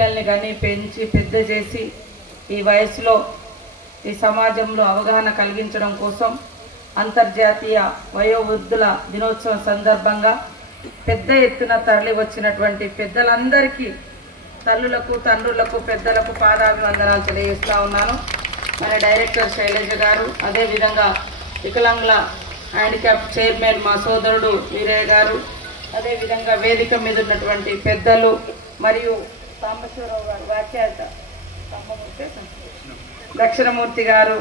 పిల్లల్ని కానీ పెంచి పెద్ద చేసి ఈ వయసులో ఈ సమాజంలో అవగాహన కలిగించడం కోసం అంతర్జాతీయ వయోవృద్ధుల దినోత్సవం సందర్భంగా పెద్ద ఎత్తున తరలి వచ్చినటువంటి పెద్దలందరికీ తల్లులకు తండ్రులకు పెద్దలకు పాదాభివందనాలు తెలియజేస్తా ఉన్నాను. మన డైరెక్టర్ శైలజ గారు, అదేవిధంగా వికలాంగుల హ్యాండిక్యాప్ చైర్మన్ మా సోదరుడు వీరయ్య గారు, అదేవిధంగా వేదిక మీద ఉన్నటువంటి పెద్దలు మరియు సాంబశివరావు గారు, వ్యాఖ్యాత దక్షిణమూర్తి గారు,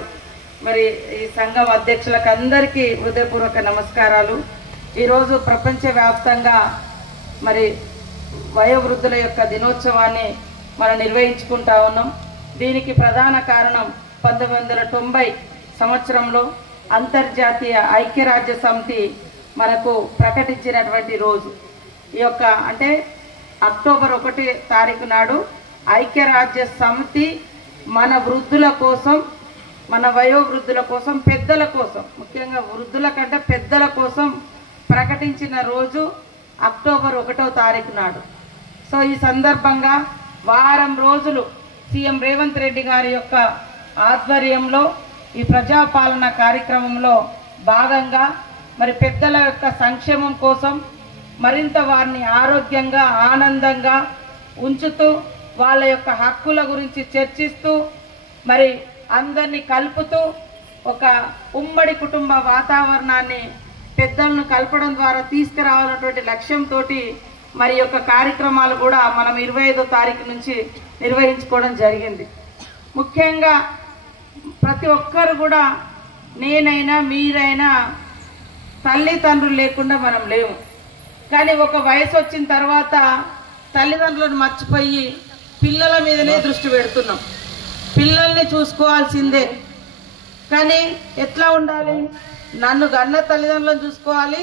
మరి ఈ సంఘం అధ్యక్షులకు అందరికీ హృదయపూర్వక నమస్కారాలు. ఈరోజు ప్రపంచవ్యాప్తంగా మరి వయోవృద్ధుల యొక్క దినోత్సవాన్ని మనం నిర్వహించుకుంటా ఉన్నాం. దీనికి ప్రధాన కారణం 1990 సంవత్సరంలో అంతర్జాతీయ ఐక్యరాజ్య సమితి మనకు ప్రకటించినటువంటి రోజు. ఈ యొక్క అంటే అక్టోబర్ 1 తారీఖు నాడు ఐక్యరాజ్య సమితి మన వృద్ధుల కోసం, మన వయోవృద్ధుల కోసం, పెద్దల కోసం, ముఖ్యంగా వృద్ధుల కంటే పెద్దల కోసం ప్రకటించిన రోజు అక్టోబర్ 1వ తారీఖు నాడు. సో ఈ సందర్భంగా వారం రోజులు సీఎం రేవంత్ రెడ్డి గారి యొక్క ఆధ్వర్యంలో ఈ ప్రజాపాలన కార్యక్రమంలో భాగంగా మరి పెద్దల యొక్క సంక్షేమం కోసం మరింత వారిని ఆరోగ్యంగా ఆనందంగా ఉంచుతూ వాళ్ళ యొక్క హక్కుల గురించి చర్చిస్తూ మరి అందరినీ కలుపుతూ ఒక ఉమ్మడి కుటుంబ వాతావరణాన్ని పెద్దలను కలపడం ద్వారా తీసుకురావాలన్నటువంటి లక్ష్యంతో మరి యొక్క కార్యక్రమాలు కూడా మనం 25వ తారీఖు నుంచి నిర్వహించుకోవడం జరిగింది. ముఖ్యంగా ప్రతి ఒక్కరు కూడా, నేనైనా మీరైనా తల్లిదండ్రులు లేకుండా మనం లేము. కానీ ఒక వయసు వచ్చిన తర్వాత తల్లిదండ్రులను మర్చిపోయి పిల్లల మీదనే దృష్టి పెడుతున్నాం. పిల్లల్ని చూసుకోవాల్సిందే, కానీ ఎట్లా ఉండాలి? నన్ను గన్న తల్లిదండ్రులను చూసుకోవాలి,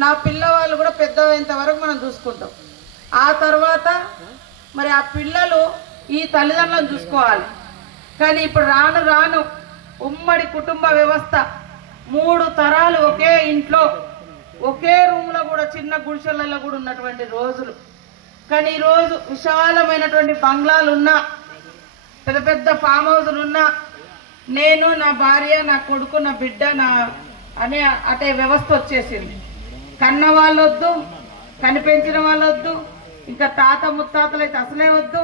నా పిల్లవాళ్ళు కూడా పెద్ద అయ్యేంత వరకు మనం చూసుకుంటాం. ఆ తర్వాత మరి ఆ పిల్లలు ఈ తల్లిదండ్రులను చూసుకోవాలి. కానీ ఇప్పుడు రాను రాను ఉమ్మడి కుటుంబ వ్యవస్థ, 3 తరాలు ఒకే ఇంట్లో ఒకే రూమ్లో కూడా, చిన్న గుడిసెలలో కూడా ఉన్నటువంటి రోజులు. కానీ ఈరోజు విశాలమైనటువంటి బంగ్లాలు ఉన్నా, పెద్ద పెద్ద ఫామ్ హౌజులు ఉన్నా, నేను, నా భార్య, నా కొడుకు, నా బిడ్డ అనే అటే వ్యవస్థ వచ్చేసింది. కన్న వాళ్ళు వద్దు, కనిపెంచిన వాళ్ళు వద్దు, ఇంకా తాత ముత్తాతలు అయితే అసలే వద్దు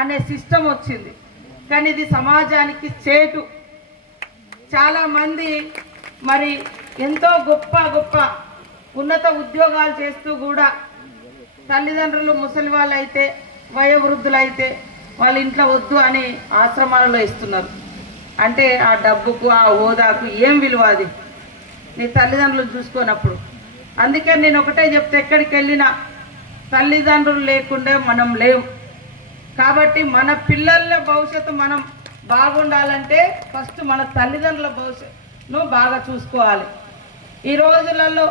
అనే సిస్టమ్ వచ్చింది. కానీ ఇది సమాజానికి చేటు. చాలామంది మరి ఎంతో గొప్ప గొప్ప ఉన్నత ఉద్యోగాలు చేస్తూ కూడా తల్లిదండ్రులు ముసలి వాళ్ళు అయితే, వయోవృద్ధులైతే వాళ్ళ ఇంట్లో వద్దు అని ఆశ్రమాలలో ఇస్తున్నారు. అంటే ఆ డబ్బుకు, ఆ హోదాకు ఏం విలువ అది నీ తల్లిదండ్రులు చూసుకున్నప్పుడు? అందుకే నేను ఒకటే చెప్తే, ఎక్కడికి వెళ్ళినా తల్లిదండ్రులు లేకుండా మనం లేవు. కాబట్టి మన పిల్లల భవిష్యత్తు మనం బాగుండాలంటే ఫస్ట్ మన తల్లిదండ్రుల భవిష్యత్తును బాగా చూసుకోవాలి. ఈ రోజులలో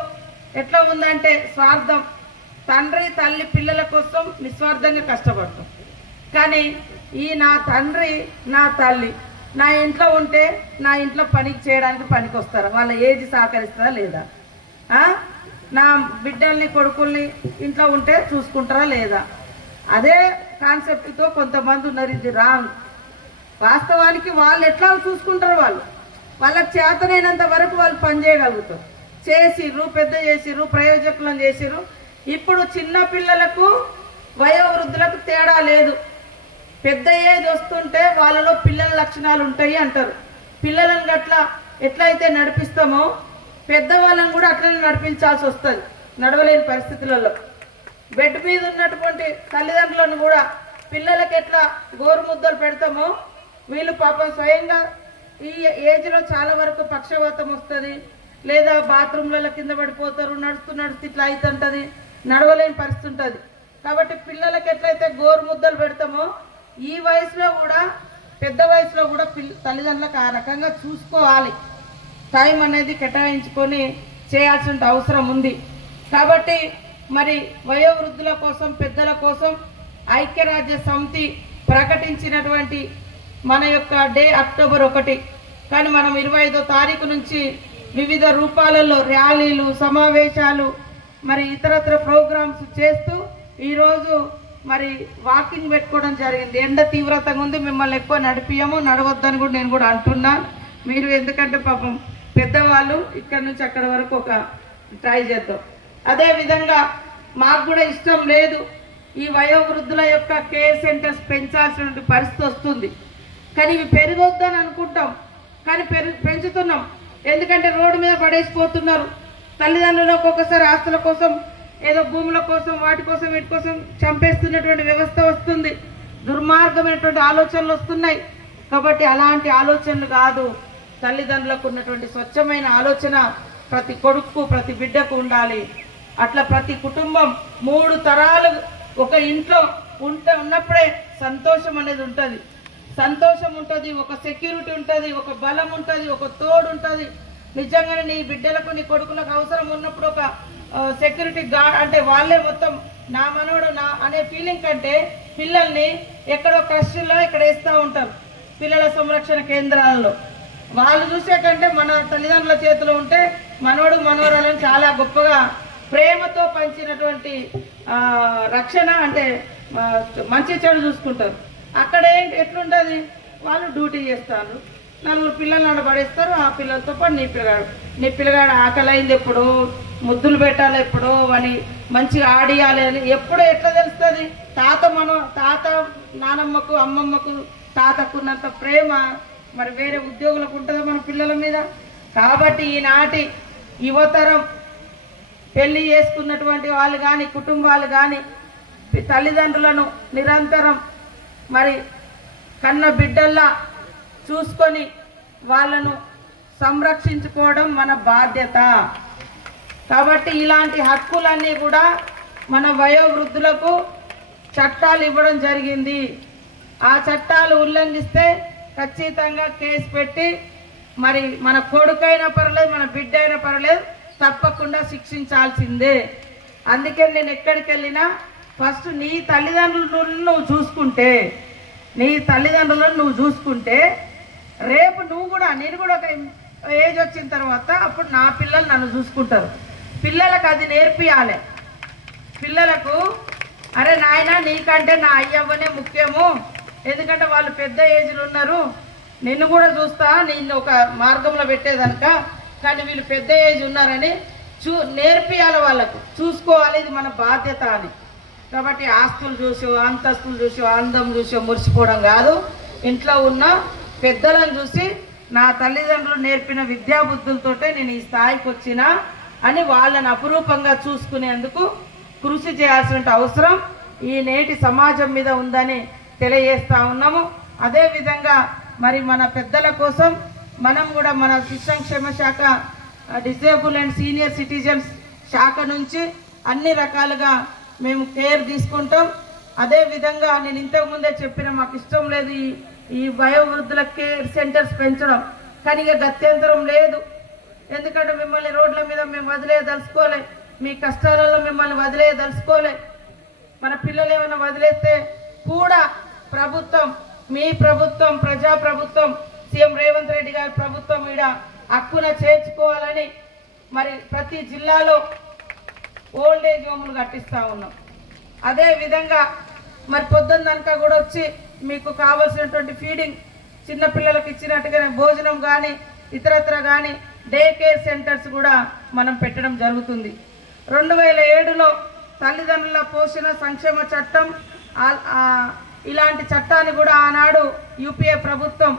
ఎట్లా ఉందంటే స్వార్థం. తండ్రి తల్లి పిల్లల కోసం నిస్వార్థంగా కష్టపడతాం. కానీ ఈ నా తండ్రి నా తల్లి నా ఇంట్లో ఉంటే నా ఇంట్లో పనికి చేయడానికి పనికి వస్తారా? వాళ్ళ ఏజ్ సహకరిస్తారా లేదా? నా బిడ్డల్ని కొడుకుల్ని ఇంట్లో ఉంటే చూసుకుంటారా లేదా? అదే కాన్సెప్ట్తో కొంతమంది ఉన్నారు. ఇది రాంగ్. వాస్తవానికి వాళ్ళు ఎట్లా చూసుకుంటారు? వాళ్ళకి చేతనైనంత వరకు వాళ్ళు పనిచేయగలుగుతారు. చేసిర్రు, పెద్ద చేసిర్రు, ప్రయోజకులను చేసిర్రు. ఇప్పుడు చిన్న పిల్లలకు వయోవృద్ధులకు తేడా లేదు. పెద్ద ఏజ్ వస్తుంటే వాళ్ళలో పిల్లల లక్షణాలు ఉంటాయి అంటారు. పిల్లలను గట్లా ఎట్లయితే నడిపిస్తామో పెద్దవాళ్ళని కూడా అట్లనే నడిపించాల్సి వస్తుంది. నడవలేని పరిస్థితులలో బెడ్ మీద ఉన్నటువంటి తల్లిదండ్రులను కూడా పిల్లలకి ఎట్లా గోరుముద్దలు పెడతామో వీళ్ళు పాపం స్వయంగా ఈ ఏజ్లో చాలా వరకు పక్షవాతం వస్తుంది, లేదా బాత్రూమ్లలో కింద పడిపోతారు, నడుస్తూ నడుస్తూ ఇట్లా అవుతుంటుంది, నడవలేని పరిస్థితి ఉంటుంది. కాబట్టి పిల్లలకి ఎట్లయితే గోరుముద్దలు పెడతామో ఈ వయసులో కూడా, పెద్ద వయసులో కూడా తల్లిదండ్రులకు ఆ రకంగా చూసుకోవాలి. టైం అనేది కేటాయించుకొని చేయాల్సిన అవసరం ఉంది. కాబట్టి మరి వయోవృద్ధుల కోసం, పెద్దల కోసం ఐక్యరాజ్య సమితి ప్రకటించినటువంటి మన యొక్క డే అక్టోబర్ 1. కానీ మనం 25వ తారీఖు నుంచి వివిధ రూపాలలో ర్యాలీలు, సమావేశాలు, మరి ఇతరత్ర ప్రోగ్రామ్స్ చేస్తూ ఈరోజు మరి వాకింగ్ పెట్టుకోవడం జరిగింది. ఎండ తీవ్రతగా ఉంది, మిమ్మల్ని ఎక్కువ నడిపియము, నడవద్దని కూడా నేను కూడా అంటున్నా. మీరు ఎందుకంటే పాపం పెద్దవాళ్ళు, ఇక్కడ నుంచి అక్కడ వరకు ఒక ట్రై చేద్దాం. అదేవిధంగా మాకు కూడా ఇష్టం లేదు ఈ వయోవృద్ధుల యొక్క కేర్ సెంటర్స్ పెంచాల్సిన పరిస్థితి వస్తుంది. కానీ ఇవి పెరగొద్దని అనుకుంటాం, కానీ పెంచుతున్నాం. ఎందుకంటే రోడ్డు మీద పడేసిపోతున్నారు. తల్లిదండ్రులు ఒక్కొక్కసారి ఆస్తుల కోసం, ఏదో భూముల కోసం, వాటి కోసం, వీటి కోసం చంపేస్తున్నటువంటి వ్యవస్థ వస్తుంది. దుర్మార్గమైనటువంటి ఆలోచనలు వస్తున్నాయి. కాబట్టి అలాంటి ఆలోచనలు కాదు. తల్లిదండ్రులకు ఉన్నటువంటి స్వచ్ఛమైన ఆలోచన ప్రతి కొడుకు, ప్రతి బిడ్డకు ఉండాలి. అట్లా ప్రతి కుటుంబం 3 తరాలు ఒక ఇంట్లో ఉన్నప్పుడే సంతోషం అనేది ఉంటుంది. సంతోషం ఉంటుంది, ఒక సెక్యూరిటీ ఉంటుంది, ఒక బలం ఉంటుంది, ఒక తోడు ఉంటుంది. నిజంగానే నీ బిడ్డలకు, నీ కొడుకులకు అవసరం ఉన్నప్పుడు ఒక సెక్యూరిటీ గార్డ్ అంటే వాళ్ళే మొత్తం నా మనోడు నా అనే ఫీలింగ్ కంటే పిల్లల్ని ఎక్కడో క్రష్లో ఇక్కడ వేస్తూ ఉంటారు పిల్లల సంరక్షణ కేంద్రాలలో. వాళ్ళు చూసే కంటే మన తల్లిదండ్రుల చేతిలో ఉంటే మనోడు మనోరాలను చాలా గొప్పగా ప్రేమతో పంచినటువంటి రక్షణ అంటే మంచి చెడు చూసుకుంటారు. అక్కడ ఎట్లుంటుంది, వాళ్ళు డ్యూటీ చేస్తారు, 4 పిల్లల్ని ఆడబడేస్తారు. ఆ పిల్లలతో పాటు నీ పిల్లగాడు ఆకలైంది ఎప్పుడు, ముద్దులు పెట్టాలి ఎప్పుడు, అని మంచిగా ఆడియాలి అని ఎప్పుడు ఎట్లా తెలుస్తుంది? తాత నానమ్మకు, అమ్మమ్మకు, తాతకున్నంత ప్రేమ మరి వేరే ఉద్యోగులకు ఉంటుందా మన పిల్లల మీద? కాబట్టి ఈనాటి యువతరం పెళ్లి చేసుకున్నటువంటి వాళ్ళు కానీ, కుటుంబాలు కానీ తల్లిదండ్రులను నిరంతరం మరి కన్న బిడ్డల్లా చూసుకొని వాళ్ళను సంరక్షించుకోవడం మన బాధ్యత. కాబట్టి ఇలాంటి హక్కులన్నీ కూడా మన వయోవృద్ధులకు చట్టాలు ఇవ్వడం జరిగింది. ఆ చట్టాలు ఉల్లంఘిస్తే ఖచ్చితంగా కేసు పెట్టి మరి మన కొడుకైనా పర్లేదు, మన బిడ్డ అయినా పర్లేదు, తప్పకుండా శిక్షించాల్సిందే. అందుకే నేను ఎక్కడికి వెళ్ళినా ఫస్ట్ నీ తల్లిదండ్రులను నువ్వు చూసుకుంటే రేపు నేను కూడా ఒక ఏజ్ వచ్చిన తర్వాత అప్పుడు నా పిల్లలు నన్ను చూసుకుంటారు. పిల్లలకు అది నేర్పియాలి. పిల్లలకు అరే నాయన నీకంటే నా అయ్యవ్వనే ముఖ్యము, ఎందుకంటే వాళ్ళు పెద్ద ఏజ్లో ఉన్నారు, నిన్ను కూడా చూస్తా, నిన్ను ఒక మార్గంలో పెట్టేదనక, కానీ వీళ్ళు పెద్ద ఏజ్ ఉన్నారని నేర్పియాలి, వాళ్ళకు చూసుకోవాలి, ఇది మన బాధ్యత అని. కాబట్టి ఆస్తులు చూసో, అంతస్తులు చూసో, అందం చూసో మురిసిపోవడం కాదు. ఇంట్లో ఉన్న పెద్దలను చూసి నా తల్లిదండ్రులు నేర్పిన విద్యాబుద్ధులతోటే నేను ఈ స్థాయికి వచ్చినా అని వాళ్ళని అపురూపంగా చూసుకునేందుకు కృషి చేయాల్సిన అవసరం ఈ నేటి సమాజం మీద ఉందని తెలియజేస్తా ఉన్నాము. అదేవిధంగా మరి మన పెద్దల కోసం మనం కూడా మన శిశు సంక్షేమ శాఖ, డిజేబుల్ అండ్ సీనియర్ సిటిజన్స్ శాఖ నుంచి అన్ని రకాలుగా మేము కేర్ తీసుకుంటాం. అదేవిధంగా నేను ఇంతకుముందే చెప్పిన మాకు ఇష్టం లేదు ఈ వయోవృద్ధుల కేర్ సెంటర్స్ పెంచడం, కానీ ఇక గత్యంతరం లేదు. ఎందుకంటే మిమ్మల్ని రోడ్ల మీద మేము వదిలేయదలుచుకోలే, మీ కష్టాలలో మిమ్మల్ని వదిలేయదలుచుకోలే. మన పిల్లలు ఏమైనా వదిలేస్తే కూడా ప్రభుత్వం, మీ ప్రభుత్వం, ప్రజాప్రభుత్వం, సీఎం రేవంత్ రెడ్డి గారి ప్రభుత్వం ఈడ హక్కున చేర్చుకోవాలని మరి ప్రతి జిల్లాలో ఓల్డ్ ఏజ్ హోమ్లు కట్టిస్తూ ఉన్నాం. అదేవిధంగా మరి పొద్దున్నక కూడా వచ్చి మీకు కావాల్సినటువంటి ఫీడింగ్ చిన్నపిల్లలకు ఇచ్చినట్టుగానే భోజనం కానీ ఇతరత్ర కానీ డే కేర్ సెంటర్స్ కూడా మనం పెట్టడం జరుగుతుంది. 2007లో తల్లిదండ్రుల పోషణ సంక్షేమ చట్టం, ఇలాంటి చట్టాన్ని కూడా ఆనాడు యూపీఏ ప్రభుత్వం